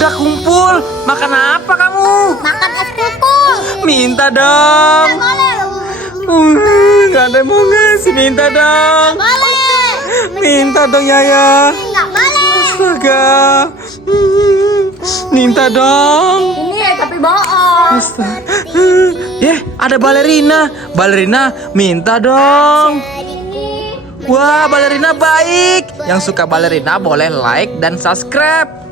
udah kumpul. Makan apa kamu? Makan es kuku. Minta dong. Boleh. Gak ada yang mau ngasih. Minta dong. Boleh. Minta dong Yaya. Nggak boleh. Astaga. Minta dong. Ini tapi bohong. Astaga. Ada balerina. Balerina minta dong. Wah, balerina baik. Yang suka balerina boleh like dan subscribe.